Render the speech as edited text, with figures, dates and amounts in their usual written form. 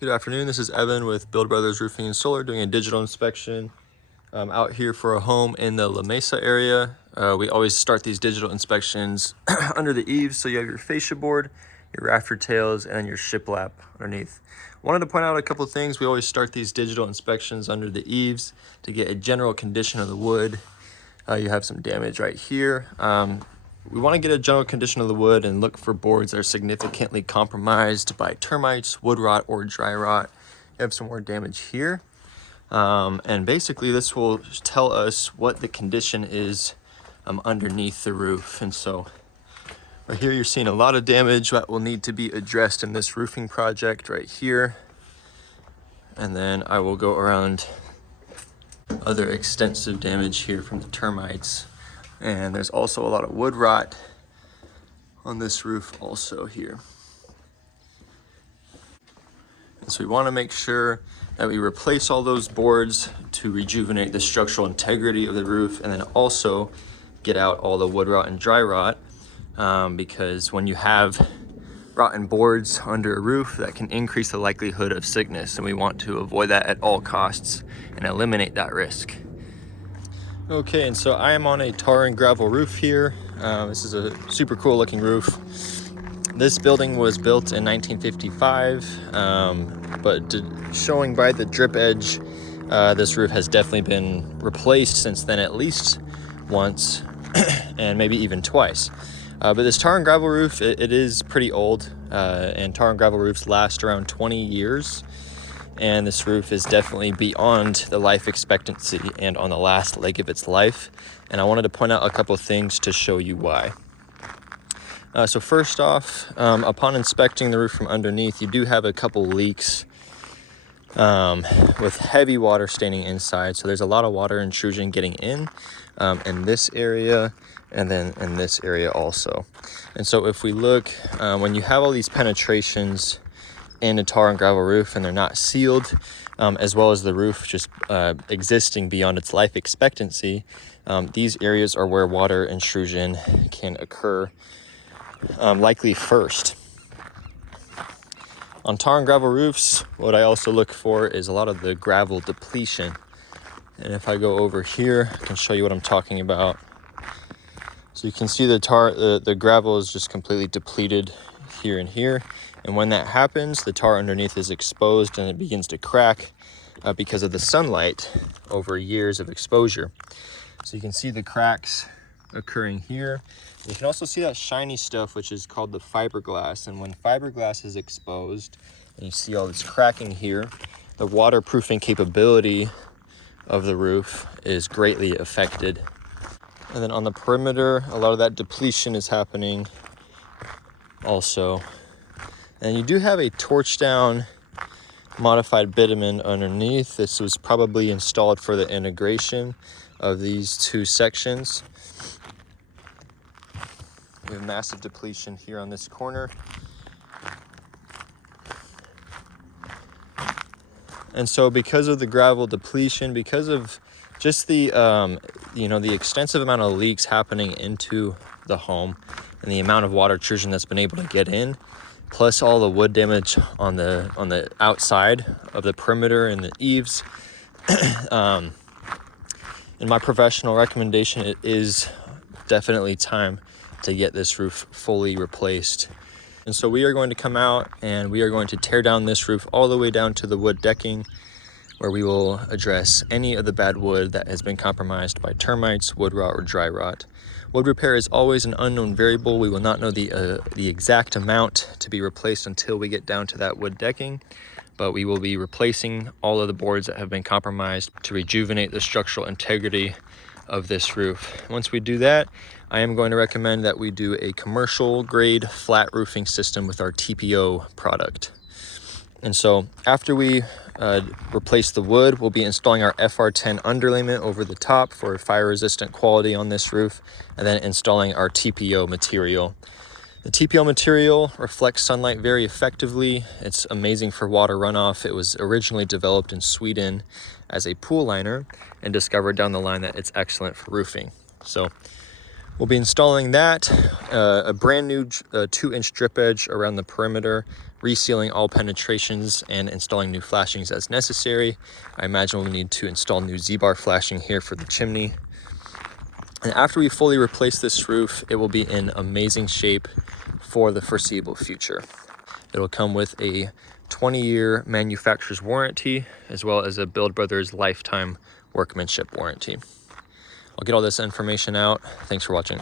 Good afternoon, this is Evan with Build Brothers Roofing and Solar doing a digital inspection out here for a home in the La Mesa area. We always start these digital inspections under the eaves, so you have your fascia board, your rafter tails, and your shiplap underneath. Wanted to point out a couple of things. We always start these digital inspections under the eaves to get a general condition of the wood. You have some damage right here. We want to get a general condition of the wood and look for boards that are significantly compromised by termites, wood rot, or dry rot. You have some more damage here. And basically this will tell us what the condition is underneath the roof. And so right here you're seeing a lot of damage that will need to be addressed in this roofing project right here. And then I will go around other extensive damage here from the termites. And there's also a lot of wood rot on this roof also here. And so we want to make sure that we replace all those boards to rejuvenate the structural integrity of the roof, and then also get out all the wood rot and dry rot, because when you have rotten boards under a roof, that can increase the likelihood of sickness, and we want to avoid that at all costs and eliminate that risk. Okay, and so I am on a tar and gravel roof here. This is a super cool looking roof. This building was built in 1955, but showing by the drip edge, this roof has definitely been replaced since then at least once, and maybe even twice. But this tar and gravel roof, it is pretty old, and tar and gravel roofs last around 20 years. And this roof is definitely beyond the life expectancy and on the last leg of its life. And I wanted to point out a couple things to show you why. So first off, upon inspecting the roof from underneath, you do have a couple leaks with heavy water staining inside. So there's a lot of water intrusion getting in this area, and then in this area also. And so if we look, when you have all these penetrations in a tar and gravel roof and they're not sealed, as well as the roof just existing beyond its life expectancy, these areas are where water intrusion can occur, likely first. On tar and gravel roofs, what I also look for is a lot of the gravel depletion. And if I go over here, I can show you what I'm talking about. So you can see the gravel is just completely depleted here and here. And when that happens, the tar underneath is exposed and it begins to crack because of the sunlight over years of exposure. So you can see the cracks occurring here. You can also see that shiny stuff, which is called the fiberglass. And when fiberglass is exposed, and you see all this cracking here, the waterproofing capability of the roof is greatly affected. And then on the perimeter, a lot of that depletion is happening also. And you do have a torch down modified bitumen underneath. This was probably installed for the integration of these two sections. We have massive depletion here on this corner. And so because of the gravel depletion, because of just the the extensive amount of leaks happening into the home and the amount of water intrusion that's been able to get in, plus all the wood damage on the outside of the perimeter and the eaves, in my professional recommendation, it is definitely time to get this roof fully replaced. And so we are going to come out and we are going to tear down this roof all the way down to the wood decking, where we will address any of the bad wood that has been compromised by termites, wood rot, or dry rot. Wood repair is always an unknown variable. We will not know the exact amount to be replaced until we get down to that wood decking, but we will be replacing all of the boards that have been compromised to rejuvenate the structural integrity of this roof. Once we do that, I am going to recommend that we do a commercial grade flat roofing system with our TPO product. And so after we replace the wood, we'll be installing our FR10 underlayment over the top for fire resistant quality on this roof, and then installing our TPO material. The TPO material reflects sunlight very effectively. It's amazing for water runoff. It was originally developed in Sweden as a pool liner and discovered down the line that it's excellent for roofing. So we'll be installing that, a brand new 2-inch drip edge around the perimeter resealing all penetrations and installing new flashings as necessary. I imagine we'll need to install new Z-bar flashing here for the chimney. And after we fully replace this roof, it will be in amazing shape for the foreseeable future. It'll come with a 20-year manufacturer's warranty, as well as a Build Brothers lifetime workmanship warranty. I'll get all this information out. Thanks for watching.